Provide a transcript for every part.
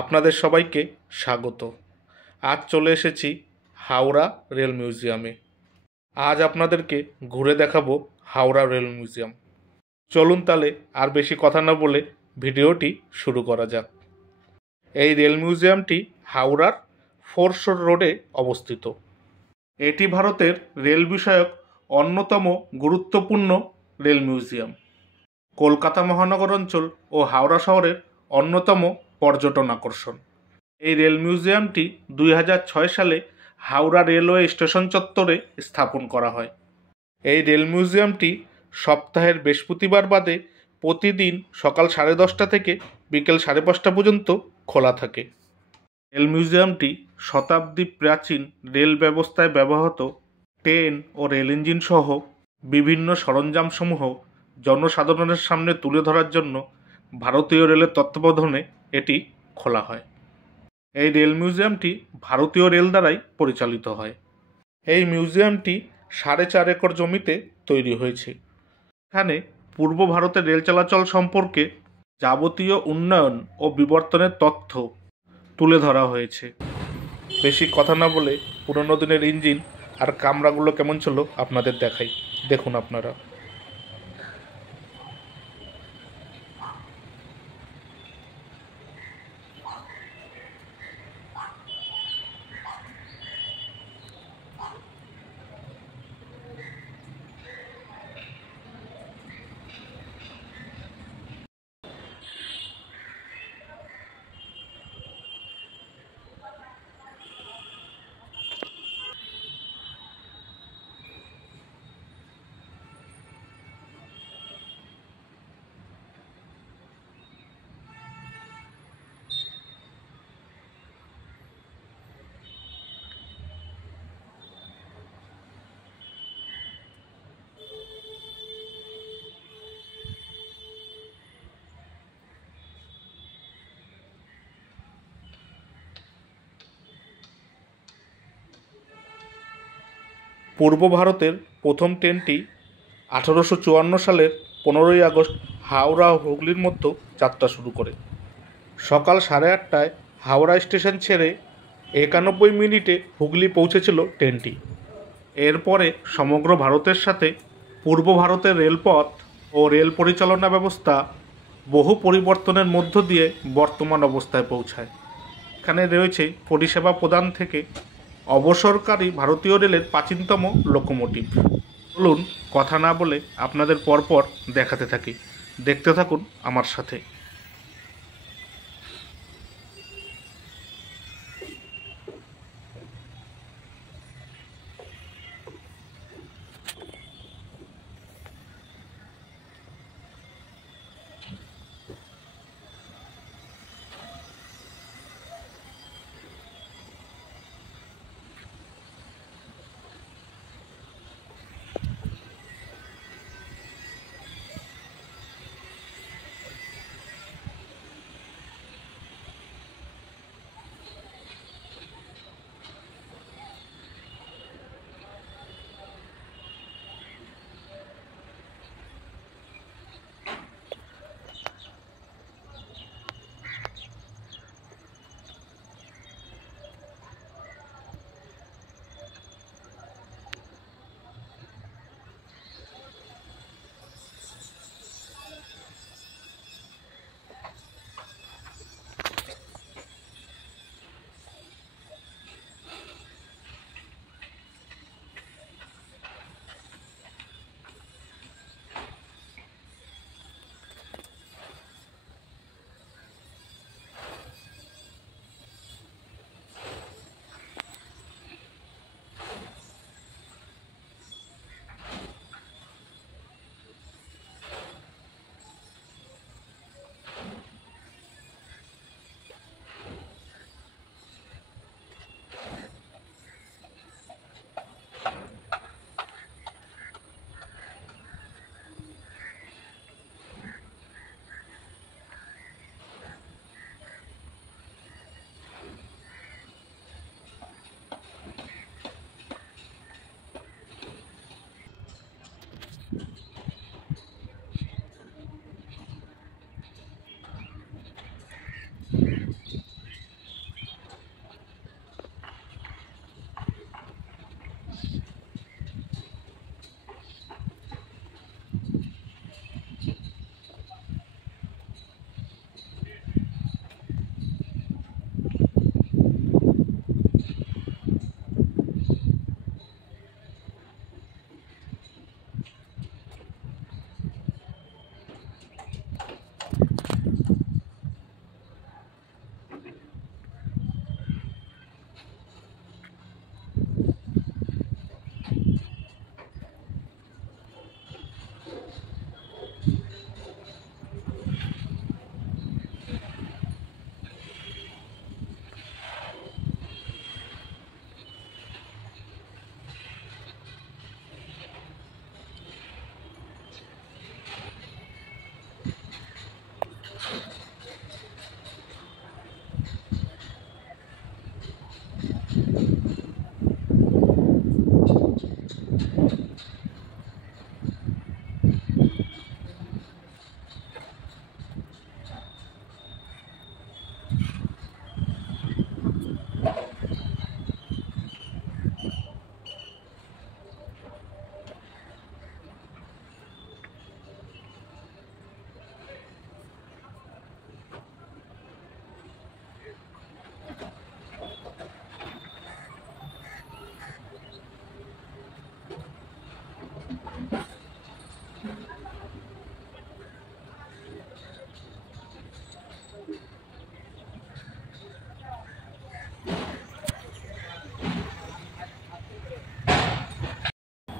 আপনাদের সবাইকে স্বাগত। আজ চলে এসেছি হাওড়া রেল মিউজিয়ামে। আজ আপনাদেরকে ঘুরে দেখাবো হাওড়া রেল মিউজিয়াম। চলুন তাহলে আর বেশি কথা না বলে ভিডিওটি শুরু করা যাক। এই রেল মিউজিয়ামটি হাওড়ার ফোরশোর রোডে অবস্থিত। এটি ভারতের রেল বিষয়ক অন্যতম গুরুত্বপূর্ণ রেল মিউজিয়াম। কলকাতা মহানগর অঞ্চল ও হাওড়া শহরের অন্যতম পর্যটন আকর্ষণ। এই রেল মিউজিয়ামটি 2006 সালে হাওড়া রেলওয়ে স্টেশন চত্বরে স্থাপন করা হয়। এই রেল মিউজিয়ামটি সপ্তাহের বৃহস্পতিবার বাদে প্রতিদিন সকাল 10:30 থেকে বিকেল 5:30 পর্যন্ত খোলা থাকে। রেল মিউজিয়ামটি শতাব্দী প্রাচীন রেল ব্যবস্থায় ব্যবহৃত ট্রেন ও রেল ইঞ্জিন সহ বিভিন্ন সরঞ্জামসমূহ জনসাধারণের সামনে তুলে ধরার জন্য ভারতীয় রেলের তত্ত্বাবধানে এটি খোলা হয়। এই রেল মিউজিয়ামটি ভারতীয় রেল দ্বারাই পরিচালিত হয়। এই মিউজিয়ামটি 4.5 একর জমিতে তৈরি হয়েছে। এখানে পূর্ব ভারতের রেল চলাচল সম্পর্কে যাবতীয় উন্নয়ন ও বিবর্তনের তথ্য তুলে ধরা হয়েছে। বেশি কথা না বলে পুরনো দিনের ইঞ্জিন আর কামরাগুলো কেমন ছিল আপনাদের দেখাই, দেখুন আপনারা। পূর্ব ভারতের প্রথম ট্রেনটি 1854 সালের 15ই আগস্ট হাওড়া ও হুগলির মধ্যে যাত্রা শুরু করে। সকাল 8:30টায় হাওড়া স্টেশন ছেড়ে 91 মিনিটে হুগলি পৌঁছেছিল ট্রেনটি। এরপরে সমগ্র ভারতের সাথে পূর্ব ভারতের রেলপথ ও রেল পরিচালনা ব্যবস্থা বহু পরিবর্তনের মধ্য দিয়ে বর্তমান অবস্থায় পৌঁছায়। এখানে রয়েছে পরিষেবা প্রদান থেকে অবসরকারী ভারতীয় রেলের প্রাচীনতম লোকোমোটিভ। চলুন কথা না বলে আপনাদের পরপর দেখাতে থাকি, দেখতে থাকুন আমার সাথে।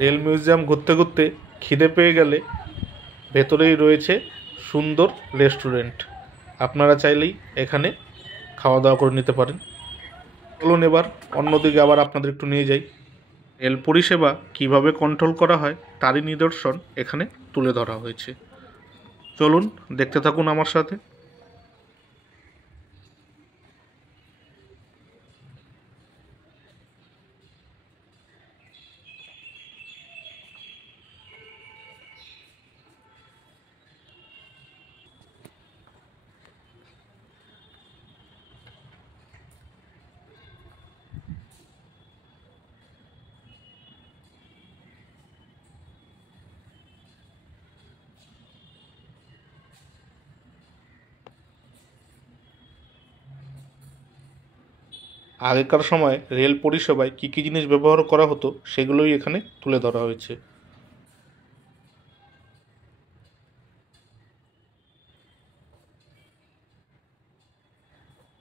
রেল মিউজিয়াম ঘুরতে ঘুরতে খিদে পেয়ে গেলে ভেতরেই রয়েছে সুন্দর রেস্টুরেন্ট, আপনারা চাইলেই এখানে খাওয়া দাওয়া করে নিতে পারেন। চলুন এবার অন্যদিকে আবার আপনাদের একটু নিয়ে যাই। রেল পরিষেবা কীভাবে কন্ট্রোল করা হয় তারই নিদর্শন এখানে তুলে ধরা হয়েছে। চলুন দেখতে থাকুন আমার সাথে। আগেকার সময় রেল পরিষেবায় কী কী জিনিস ব্যবহার করা হতো সেগুলোই এখানে তুলে ধরা হয়েছে।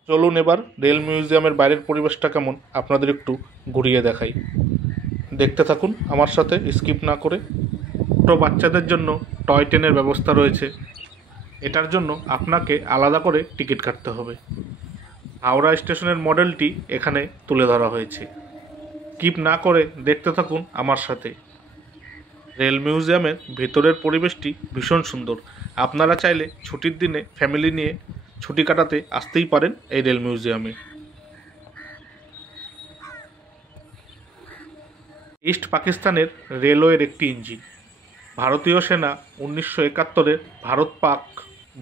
চলুন এবার রেল মিউজিয়ামের বাইরের পরিবেশটা কেমন আপনাদের একটু ঘুরিয়ে দেখাই। দেখতে থাকুন আমার সাথে স্কিপ না করে। ছোটো বাচ্চাদের জন্য টয় ট্রেনের ব্যবস্থা রয়েছে। এটার জন্য আপনাকে আলাদা করে টিকিট কাটতে হবে। হাওড়া স্টেশনের মডেলটি এখানে তুলে ধরা হয়েছে। স্কিপ না করে দেখতে থাকুন আমার সাথে। রেল মিউজিয়ামের ভেতরের পরিবেশটি ভীষণ সুন্দর। আপনারা চাইলে ছুটির দিনে ফ্যামিলি নিয়ে ছুটি কাটাতে আসতেই পারেন এই রেল মিউজিয়ামে। ইস্ট পাকিস্তানের রেলওয়ের একটি ইঞ্জিন। ভারতীয় সেনা 1971-এর ভারত পাক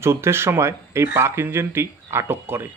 যুদ্ধের সময় এই পাক ইঞ্জিনটি আটক করে।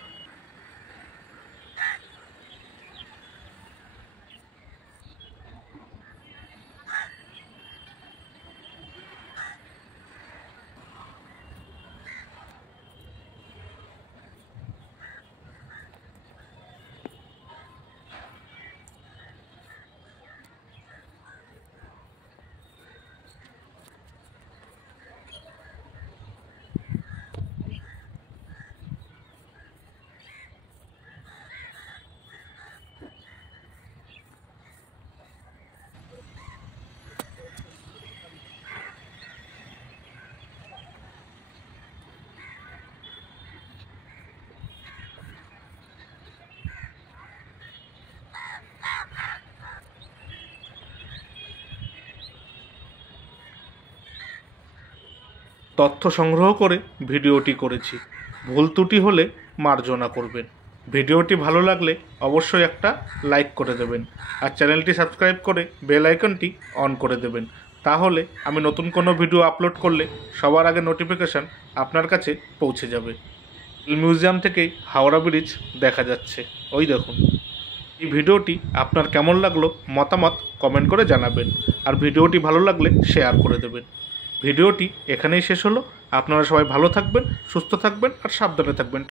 তথ্য সংগ্রহ করে ভিডিওটি করেছি, ভুল ত্রুটি হলে মার্জনা করবেন। ভিডিওটি ভালো লাগলে অবশ্যই একটা লাইক করে দেবেন আর চ্যানেলটি সাবস্ক্রাইব করে বেল আইকনটি অন করে দেবেন। তাহলে আমি নতুন কোনো ভিডিও আপলোড করলে সবার আগে নোটিফিকেশান আপনার কাছে পৌঁছে যাবে। মিউজিয়াম থেকেই হাওড়া ব্রিজ দেখা যাচ্ছে, ওই দেখুন। এই ভিডিওটি আপনার কেমন লাগলো মতামত কমেন্ট করে জানাবেন আর ভিডিওটি ভালো লাগলে শেয়ার করে দেবেন। ভিডিওটি এখানেই শেষ হলো। আপনারা সবাই ভালো থাকবেন, সুস্থ থাকবেন আর সাবধানে থাকবেন।